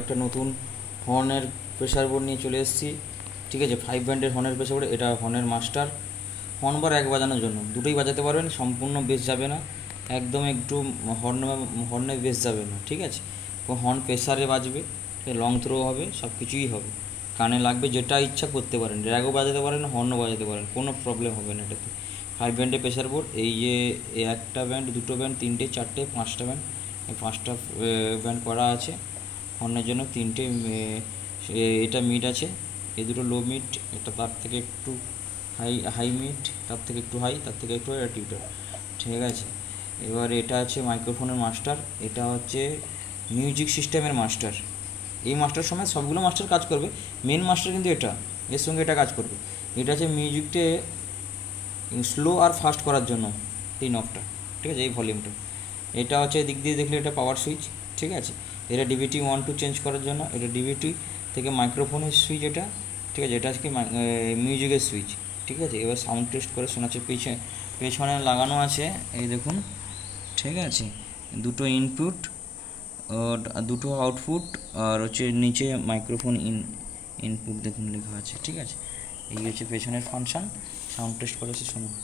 একটা নতুন হর্নের pressure board নিয়ে চলে এসেছি। ঠিক আছে, 5 ব্যান্ডের হর্নের প্রেসার বোর্ড। এটা হর্নের মাস্টার। হর্ন বার এক বাজানোর জন্য, দুটোই বাজাতে পারবেন, সম্পূর্ণ বেস যাবে না, একদম একটু হর্নে বেস যাবে না। ঠিক আছে, হর্ন প্রেসারে বাজবে, লং থ্রো হবে, সব কিছুই হবে, কানে লাগবে, যেটা ইচ্ছা করতে পারেন, র্যাগও বাজাতে পারেন, হর্নও বাজাতে পারেন, কোনো প্রবলেম হবে না এটাতে। 5 ব্যান্ডের প্রেসার বোর্ড। এই যে একটা ব্যান্ড, দুটো ব্যান্ড, তিনটে, চারটে, পাঁচটা ব্যান্ড, এই 5টা ব্যান্ড করা আছে হর্নের জন্য। তিনটে এটা মিড আছে, এই দুটো লো মিড, এটা তার থেকে একটু হাই মিড, তার থেকে একটু হাই, তার থেকে একটু টিউটার। ঠিক আছে, এবার এটা আছে মাইক্রোফোনের মাস্টার, এটা হচ্ছে মিউজিক সিস্টেমের মাস্টার। এই মাস্টার সময় সবগুলো মাস্টার কাজ করবে, মেন মাস্টার কিন্তু এটা, এর সঙ্গে এটা কাজ করবে। এটা আছে মিউজিককে স্লো আর ফাস্ট করার জন্য এই নবটা। ঠিক আছে, এই ভলিউমটা। এটা হচ্ছে দিক দিয়ে দেখলে এটা পাওয়ার সুইচ। ঠিক আছে, এটা ডিভিটি 1 2 চেঞ্জ করার জন্য, এটা ডিভিটি থেকে মাইক্রোফোনের সুইচ এটা। ঠিক আছে, এটা আজকে মিউজিকের সুইচ। ঠিক আছে, এবার সাউন্ড টেস্ট করে শোনাচ্ছে। পেছনে লাগানো আছে, এই দেখুন। ঠিক আছে, দুটো ইনপুট, দুটো আউটপুট, আর হচ্ছে নিচে মাইক্রোফোন ইনপুট দেখুন লেখা আছে। ঠিক আছে, এই হচ্ছে পেছনের ফাংশন। সাউন্ড টেস্ট করেছে, শুনুন।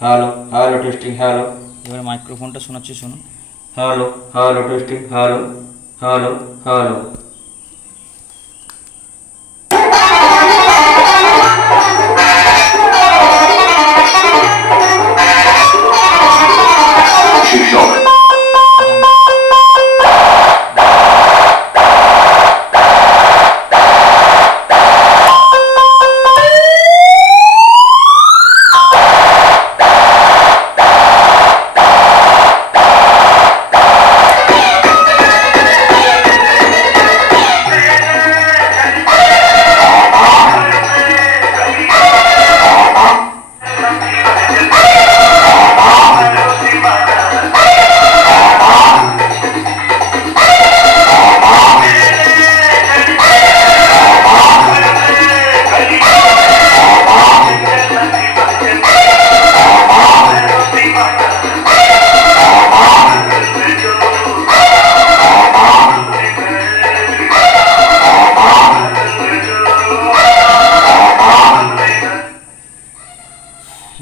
Hello hello testing, hello. এবার মাইক্রোফোনটা শোনাচ্ছি, শুনুন। Hello hello testing, hello hello hello.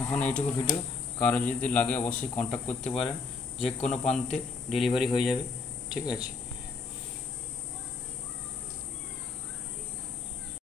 এখন এইটুকু ভিডিও, কারো যদি লাগে অবশ্যই কন্ট্যাক্ট করতে পারেন, যে কোনো প্রান্তে ডেলিভারি হয়ে যাবে। ঠিক আছে।